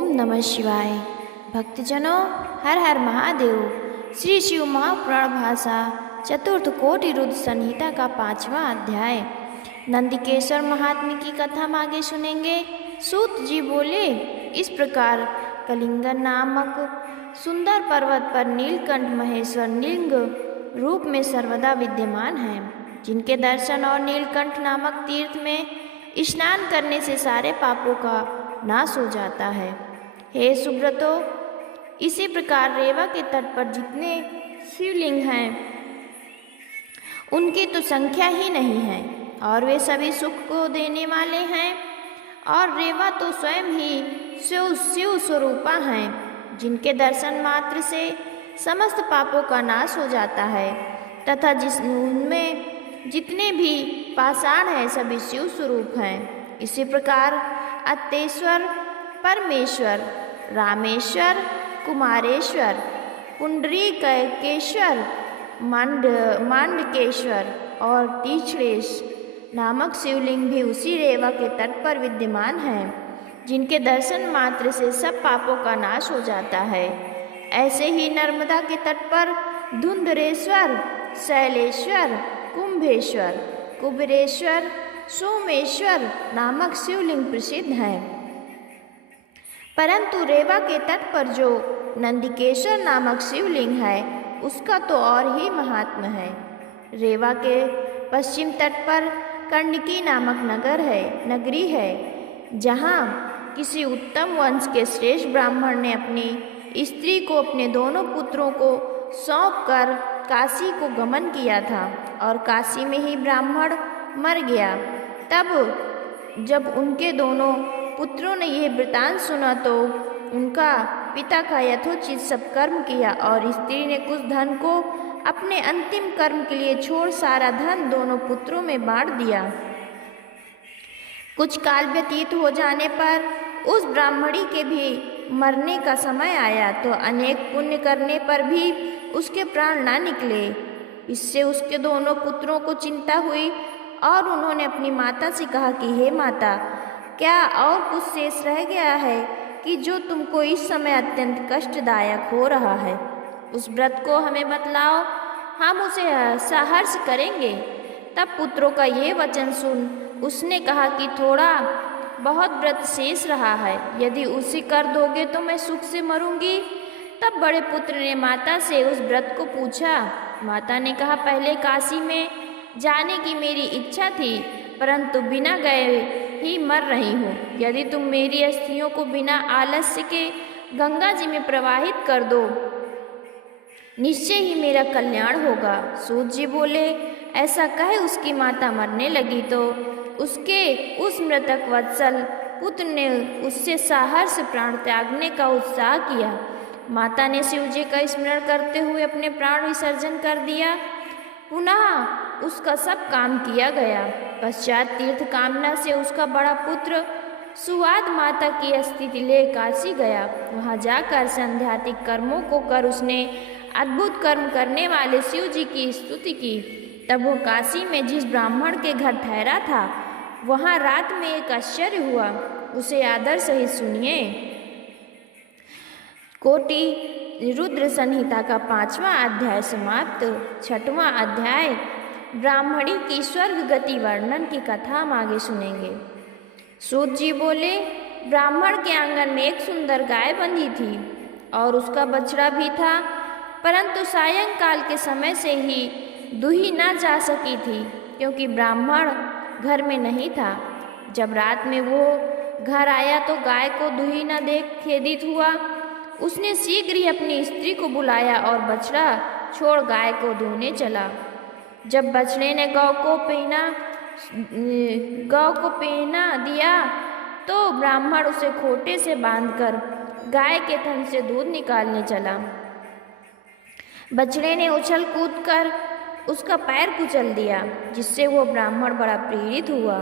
ओम नमः शिवाय। भक्तजनों, हर हर महादेव। श्री शिव महापुराण भाषा चतुर्थ कोटि रुद्र संहिता का 5वां अध्याय नंदिकेश्वर महात्म्य की कथा हम आगे सुनेंगे। सूत जी बोले, इस प्रकार कलिंगन नामक सुंदर पर्वत पर नीलकंठ महेश्वर लिंग रूप में सर्वदा विद्यमान है, जिनके दर्शन और नीलकंठ नामक तीर्थ में स्नान करने से सारे पापों का नाश हो जाता है। हे सुब्रतो, इसी प्रकार रेवा के तट पर जितने शिवलिंग हैं उनकी तो संख्या ही नहीं है, और वे सभी सुख को देने वाले हैं। और रेवा तो स्वयं ही शिव स्वरूपा हैं, जिनके दर्शन मात्र से समस्त पापों का नाश हो जाता है, तथा उनमें जितने भी पाषाण हैं सभी शिव स्वरूप हैं। इसी प्रकार अत्तेश्वर, परमेश्वर, रामेश्वर, कुमारेश्वर, पुंडरीकेश्वर, मांडकेश्वर और तीक्षणेश नामक शिवलिंग भी उसी रेवा के तट पर विद्यमान हैं, जिनके दर्शन मात्र से सब पापों का नाश हो जाता है। ऐसे ही नर्मदा के तट पर धुंधरेश्वर, शैलेश्वर, कुंभेश्वर, कुबेरेश्वर, सोमेश्वर नामक शिवलिंग प्रसिद्ध हैं। परंतु रेवा के तट पर जो नंदिकेश्वर नामक शिवलिंग है, उसका तो और ही महात्म्य है। रेवा के पश्चिम तट पर कंडकी नामक नगरी है, जहाँ किसी उत्तम वंश के श्रेष्ठ ब्राह्मण ने अपनी स्त्री को अपने दोनों पुत्रों को सौंपकर काशी को गमन किया था, और काशी में ही ब्राह्मण मर गया। तब जब उनके दोनों पुत्रों ने यह वृतांत सुना तो उनका पिता का यथोचित सब कर्म किया, और स्त्री ने कुछ धन को अपने अंतिम कर्म के लिए छोड़ सारा धन दोनों पुत्रों में बांट दिया। कुछ काल व्यतीत हो जाने पर उस ब्राह्मणी के भी मरने का समय आया, तो अनेक पुण्य करने पर भी उसके प्राण ना निकले। इससे उसके दोनों पुत्रों को चिंता हुई, और उन्होंने अपनी माता से कहा कि हे माता, क्या और कुछ शेष रह गया है कि जो तुमको इस समय अत्यंत कष्टदायक हो रहा है? उस व्रत को हमें बतलाओ, हम उसे सहर्ष करेंगे। तब पुत्रों का ये वचन सुन उसने कहा कि थोड़ा बहुत व्रत शेष रहा है, यदि उसे कर दोगे तो मैं सुख से मरूंगी। तब बड़े पुत्र ने माता से उस व्रत को पूछा। माता ने कहा, पहले काशी में जाने की मेरी इच्छा थी, परंतु बिना गए ही मर रही हूँ। यदि तुम मेरी अस्थियों को बिना आलस्य के गंगा जी में प्रवाहित कर दो, निश्चय ही मेरा कल्याण होगा। सूत जी बोले, ऐसा कहे उसकी माता मरने लगी तो उसके उस मृतक वत्सल पुत्र ने उससे सहर्ष प्राण त्यागने का उत्साह किया। माता ने शिव जी का स्मरण करते हुए अपने प्राण विसर्जन कर दिया। पुनः उसका सब काम किया गया। पश्चात तीर्थ कामना से उसका बड़ा पुत्र सुवाद माता की स्थिति ले काशी गया। वहाँ जाकर संध्यातिक कर्मों को कर उसने अद्भुत कर्म करने वाले शिव जी की स्तुति की। तब वो काशी में जिस ब्राह्मण के घर ठहरा था, वहाँ रात में एक आश्चर्य हुआ। उसे आदर सहित सुनिए। कोटि रुद्र संहिता का 5वां अध्याय समाप्त। 6वां अध्याय ब्राह्मणी की स्वर्ग गति वर्णन की कथा हम आगे सुनेंगे। सूत जी बोले, ब्राह्मण के आंगन में एक सुंदर गाय बंधी थी और उसका बछड़ा भी था, परंतु सायंकाल के समय से ही दूही न जा सकी थी, क्योंकि ब्राह्मण घर में नहीं था। जब रात में वो घर आया तो गाय को दूही न देख खेदित हुआ। उसने शीघ्र ही अपनी स्त्री को बुलाया और बछड़ा छोड़ गाय को दूहने चला। जब बछड़े ने गौ को पहना दिया तो ब्राह्मण उसे खोटे से बांधकर गाय के थन से दूध निकालने चला। बछड़े ने उछल कूद कर उसका पैर कुचल दिया, जिससे वो ब्राह्मण बड़ा पीड़ित हुआ।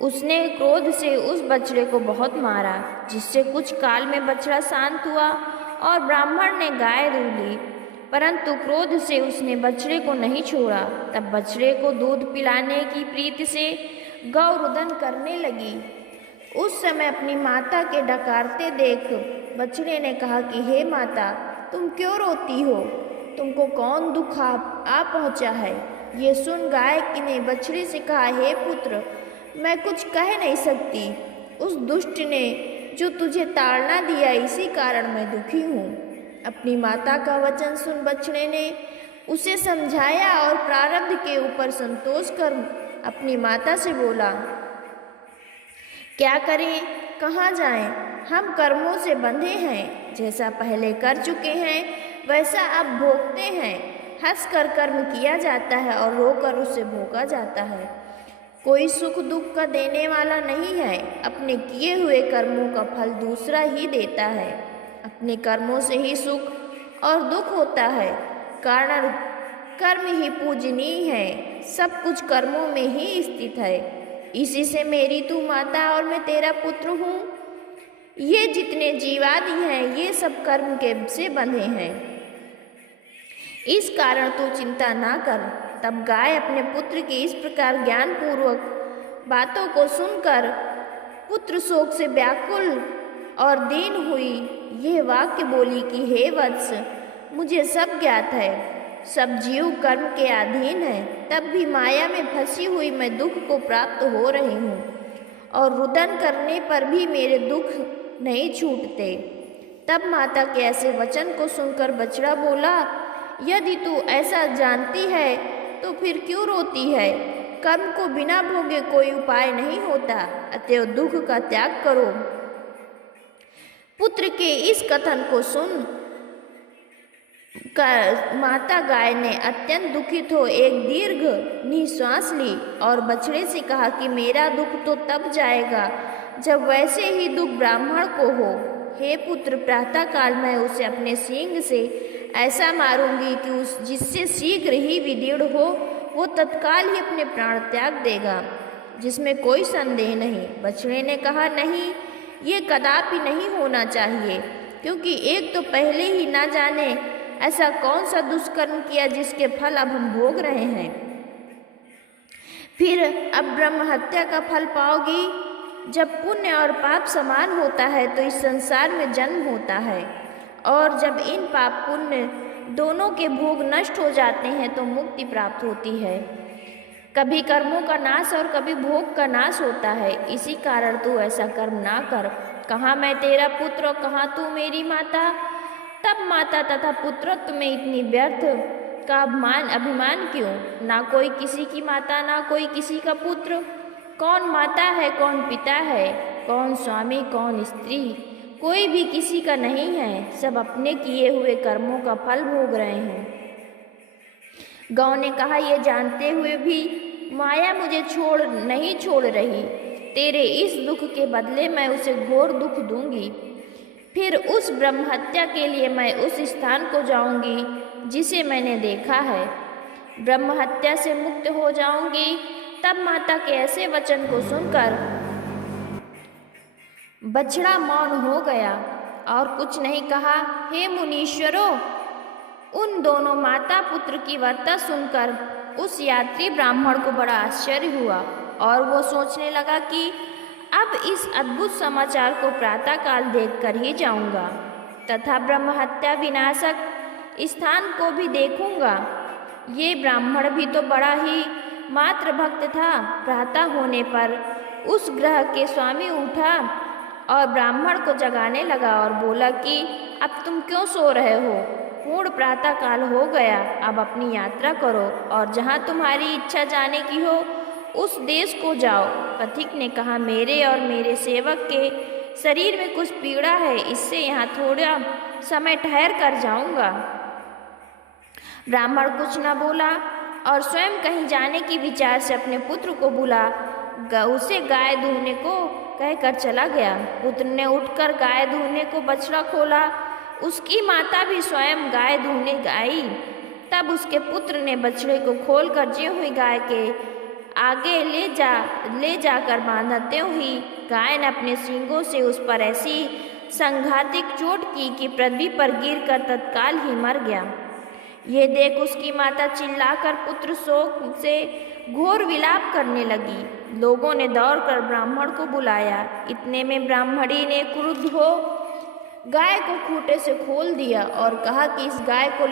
उसने क्रोध से उस बछड़े को बहुत मारा, जिससे कुछ काल में बछड़ा शांत हुआ और ब्राह्मण ने गाय दूह ली, परंतु क्रोध से उसने बछड़े को नहीं छोड़ा। तब बछड़े को दूध पिलाने की प्रीति से गौ रुदन करने लगी। उस समय अपनी माता के डकारते देख बछड़े ने कहा कि हे माता, तुम क्यों रोती हो? तुमको कौन दुख आ पहुँचा है? ये सुन गाय ने बछड़े से कहा, हे पुत्र, मैं कुछ कह नहीं सकती। उस दुष्ट ने जो तुझे ताड़ना दिया, इसी कारण मैं दुखी हूँ। अपनी माता का वचन सुन बछड़े ने उसे समझाया और प्रारब्ध के ऊपर संतोष कर अपनी माता से बोला, क्या करें, कहाँ जाएं? हम कर्मों से बंधे हैं। जैसा पहले कर चुके हैं वैसा अब भोगते हैं। हंसकर कर्म किया जाता है और रोकर उसे भोगा जाता है। कोई सुख दुख का देने वाला नहीं है। अपने किए हुए कर्मों का फल दूसरा ही देता है। अपने कर्मों से ही सुख और दुख होता है। कारण कर्म ही पूजनीय है। सब कुछ कर्मों में ही स्थित है। इसी से मेरी तू माता और मैं तेरा पुत्र हूँ। ये जितने जीवादि हैं ये सब कर्म के से बंधे हैं। इस कारण तू चिंता ना कर। तब गाय अपने पुत्र की इस प्रकार ज्ञानपूर्वक बातों को सुनकर पुत्र शोक से व्याकुल और दीन हुई यह वाक्य बोली कि हे वत्स, मुझे सब ज्ञात है। सब जीव कर्म के अधीन है। तब भी माया में फंसी हुई मैं दुख को प्राप्त हो रही हूँ और रुदन करने पर भी मेरे दुख नहीं छूटते। तब माता के ऐसे वचन को सुनकर बछड़ा बोला, यदि तू ऐसा जानती है तो फिर क्यों रोती है? कर्म को बिना भोगे कोई उपाय नहीं होता, अतएव दुख का त्याग करो। पुत्र के इस कथन को सुन माता गाय ने अत्यंत दुखित हो एक दीर्घ निश्वास ली और बछड़े से कहा कि मेरा दुख तो तब जाएगा जब वैसे ही दुख ब्राह्मण को हो। हे पुत्र, प्रातःकाल मैं उसे अपने सींग से ऐसा मारूंगी कि जिससे शीघ्र ही विदीर्ण हो वो तत्काल ही अपने प्राण त्याग देगा, जिसमें कोई संदेह नहीं। बछड़े ने कहा, नहीं, ये कदापि नहीं होना चाहिए, क्योंकि एक तो पहले ही ना जाने ऐसा कौन सा दुष्कर्म किया जिसके फल अब हम भोग रहे हैं। फिर अब ब्रह्म हत्या का फल पाओगी। जब पुण्य और पाप समान होता है तो इस संसार में जन्म होता है, और जब इन पाप पुण्य दोनों के भोग नष्ट हो जाते हैं तो मुक्ति प्राप्त होती है। कभी कर्मों का नाश और कभी भोग का नाश होता है। इसी कारण तू ऐसा कर्म ना कर। कहाँ मैं तेरा पुत्र और कहाँ तू मेरी माता? तब माता तथा पुत्रत्व में इतनी व्यर्थ का अभिमान क्यों? ना कोई किसी की माता, ना कोई किसी का पुत्र। कौन माता है, कौन पिता है, कौन स्वामी, कौन स्त्री? कोई भी किसी का नहीं है। सब अपने किए हुए कर्मों का फल भोग रहे हैं। गौ ने कहा, ये जानते हुए भी माया मुझे नहीं छोड़ रही। तेरे इस दुख के बदले मैं उसे घोर दुख दूंगी। फिर उस ब्रह्म हत्या के लिए मैं उस स्थान को जाऊंगी जिसे मैंने देखा है। ब्रह्म हत्या से मुक्त हो जाऊंगी। तब माता के ऐसे वचन को सुनकर बछड़ा मौन हो गया और कुछ नहीं कहा। हे मुनीश्वरों, उन दोनों माता पुत्र की वार्ता सुनकर उस यात्री ब्राह्मण को बड़ा आश्चर्य हुआ और वो सोचने लगा कि अब इस अद्भुत समाचार को प्रातःकाल देखकर ही जाऊंगा तथा ब्रह्म हत्या विनाशक स्थान को भी देखूंगा। ये ब्राह्मण भी तो बड़ा ही मात्र भक्त था। प्रातः होने पर उस ग्रह के स्वामी उठा और ब्राह्मण को जगाने लगा और बोला कि अब तुम क्यों सो रहे हो? पूर्ण प्रातःकाल हो गया, अब अपनी यात्रा करो और जहाँ तुम्हारी इच्छा जाने की हो उस देश को जाओ। पथिक ने कहा, मेरे और मेरे सेवक के शरीर में कुछ पीड़ा है, इससे यहाँ थोड़ा समय ठहर कर जाऊंगा। ब्राह्मण कुछ न बोला और स्वयं कहीं जाने की विचार से अपने पुत्र को बुला उसे गाय दूहने को कहकर चला गया। पुत्र ने उठकर गाय दूहने को बछड़ा खोला। उसकी माता भी स्वयं गाय दूहने आई। तब उसके पुत्र ने बछड़े को खोलकर ज्यों हुई गाय के आगे ले जाकर बांधा, त्यों ही गाय ने अपने सींगों से उस पर ऐसी संघातिक चोट की कि पृथ्वी पर गिरकर तत्काल ही मर गया। ये देख उसकी माता चिल्लाकर पुत्र शोक से घोर विलाप करने लगी। लोगों ने दौड़कर ब्राह्मण को बुलाया। इतने में ब्राह्मणी ने क्रुद्ध हो गाय को खूंटे से खोल दिया और कहा कि इस गाय को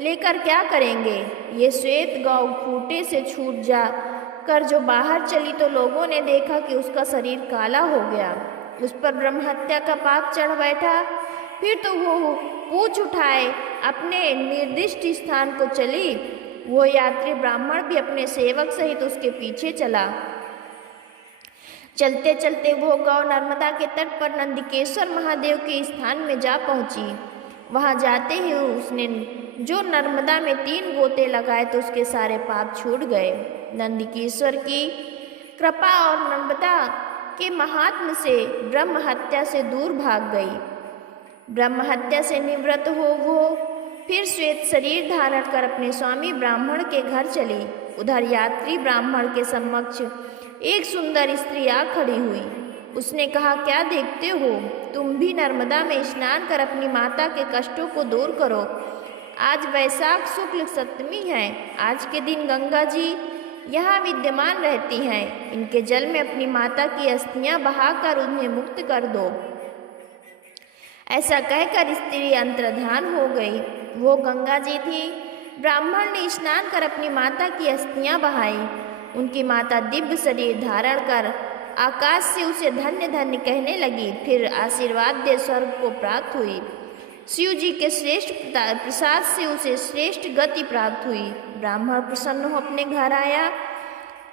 लेकर क्या करेंगे। ये श्वेत गौ खूंटे से छूट जा कर जो बाहर चली तो लोगों ने देखा कि उसका शरीर काला हो गया, उस पर ब्रह्महत्या का पाप चढ़ बैठा। फिर तो वो पूछ उठाए अपने निर्दिष्ट स्थान को चली। वो यात्री ब्राह्मण भी अपने सेवक सहित उसके पीछे चला। चलते चलते वो गौ नर्मदा के तट पर नंदिकेश्वर महादेव के स्थान में जा पहुंची। वहां जाते ही उसने जो नर्मदा में 3 गोते लगाए तो उसके सारे पाप छूट गए। नंदिकेश्वर की कृपा और नर्मदा के महात्म से ब्रह्म हत्या से दूर भाग गई। ब्रह्म हत्या से निवृत्त हो वो फिर श्वेत शरीर धारण कर अपने स्वामी ब्राह्मण के घर चली। उधर यात्री ब्राह्मण के समक्ष एक सुंदर स्त्री आ खड़ी हुई। उसने कहा, क्या देखते हो? तुम भी नर्मदा में स्नान कर अपनी माता के कष्टों को दूर करो। आज वैशाख शुक्ल सप्तमी है। आज के दिन गंगा जी यहाँ विद्यमान रहती हैं। इनके जल में अपनी माता की अस्थियां बहाकर उन्हें मुक्त कर दो। ऐसा कहकर स्त्री अंतर्ध्यान हो गई। वो गंगा जी थी। ब्राह्मण ने स्नान कर अपनी माता की अस्थियां बहाई। उनकी माता दिव्य शरीर धारण कर आकाश से उसे धन्य धन्य कहने लगी। फिर आशीर्वाद दे स्वर्ग को प्राप्त हुई। शिव जी के श्रेष्ठ प्रसाद से उसे श्रेष्ठ गति प्राप्त हुई। ब्राह्मण प्रसन्न हो अपने घर आया।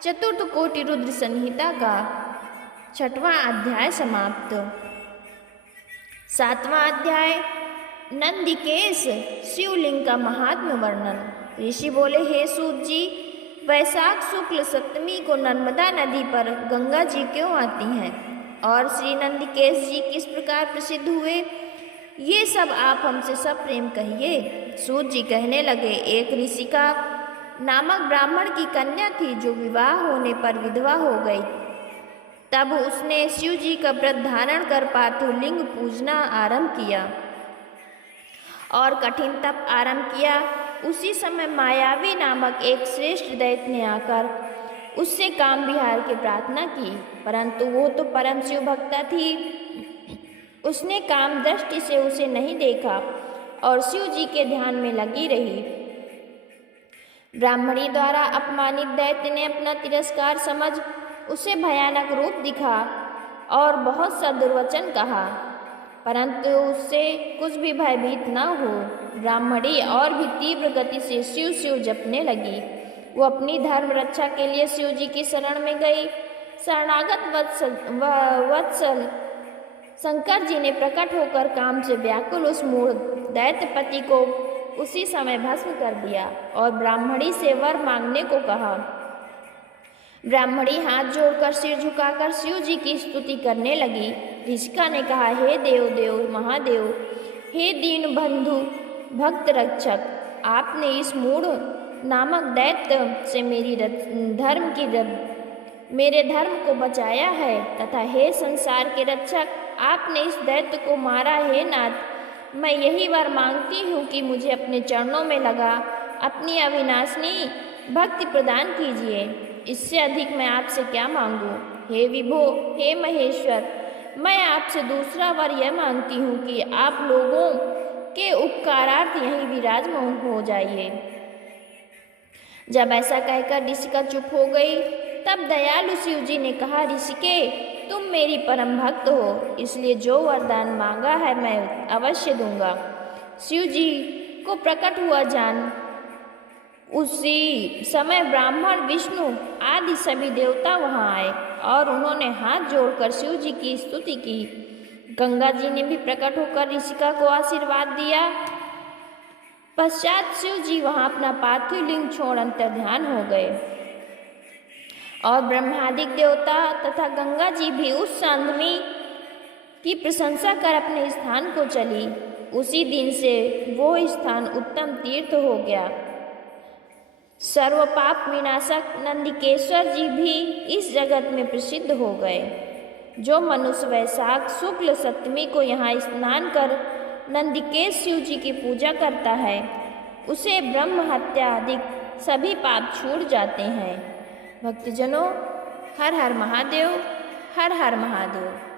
चतुर्थ कोटि रुद्र संहिता का 6वां अध्याय समाप्त। 7वां अध्याय नंदिकेश शिवलिंग का महात्म्य वर्णन। ऋषि बोले, हे सूत जी, वैशाख शुक्ल सप्तमी को नर्मदा नदी पर गंगा जी क्यों आती हैं और श्री नंदिकेश जी किस प्रकार प्रसिद्ध हुए, ये सब आप हमसे सब प्रेम कहिए। सूत जी कहने लगे, एक ऋषिका नामक ब्राह्मण की कन्या थी जो विवाह होने पर विधवा हो गई। तब उसने शिव जी का व्रत धारण कर पार्थिव लिंग पूजना आरंभ किया और कठिन तप आरंभ किया। उसी समय मायावी नामक एक श्रेष्ठ दैत्य ने आकर उससे काम विहार की प्रार्थना की, परंतु वो तो परम शिव भक्ता थी। उसने काम दृष्टि से उसे नहीं देखा और शिव जी के ध्यान में लगी रही। ब्राह्मणी द्वारा अपमानित दैत्य ने अपना तिरस्कार समझ उसे भयानक रूप दिखा और बहुत सा दुर्वचन कहा, परंतु उससे कुछ भी भयभीत न हो। ब्राह्मणी और भी तीव्र गति से शिव शिव जपने लगी। वो अपनी धर्म रक्षा के लिए शिव जी की शरण में गई। शरणागत वत्सल शंकर जी ने प्रकट होकर काम से व्याकुल उस मूढ़ दैत्यपति को उसी समय भस्म कर दिया और ब्राह्मणी से वर मांगने को कहा। ब्राह्मणी हाथ जोड़कर सिर झुकाकर शिव जी की स्तुति करने लगी। ऋषिका ने कहा, हे देव देव महादेव, हे दीन बंधु भक्त रक्षक, आपने इस मूढ़ नामक दैत्य से मेरे धर्म को बचाया है तथा हे संसार के रक्षक, आपने इस दैत्य को मारा। हे नाथ, मैं यही वर मांगती हूँ कि मुझे अपने चरणों में लगा अपनी अविनाशनी भक्ति प्रदान कीजिए। इससे अधिक मैं आपसे क्या मांगूं? हे विभो, हे महेश्वर, मैं आपसे दूसरा वर यह मांगती हूँ कि आप लोगों के उपकारार्थ यहीं विराजमान हो जाइए। जब ऐसा कहकर ऋषिका चुप हो गई, तब दयालु शिव जी ने कहा, ऋषिके, तुम मेरी परम भक्त हो, इसलिए जो वरदान मांगा है मैं अवश्य दूंगा। शिव जी को प्रकट हुआ जान उसी समय ब्राह्मण, विष्णु आदि सभी देवता वहां आए और उन्होंने हाथ जोड़कर शिव जी की स्तुति की। गंगा जी ने भी प्रकट होकर ऋषिका को आशीर्वाद दिया। पश्चात शिव जी वहां अपना पार्थिव लिंग छोड़ अंतर्ध्यान हो गए और ब्रह्मादिक देवता तथा गंगा जी भी उस सांध्वी की प्रशंसा कर अपने स्थान को चली। उसी दिन से वो स्थान उत्तम तीर्थ हो गया। सर्व पाप विनाशक नंदिकेश्वर जी भी इस जगत में प्रसिद्ध हो गए। जो मनुष्य वैशाख शुक्ल सप्तमी को यहाँ स्नान कर नंदिकेश शिव जी की पूजा करता है, उसे ब्रह्म हत्या आदि सभी पाप छूट जाते हैं। भक्तजनों, हर हर महादेव, हर हर महादेव।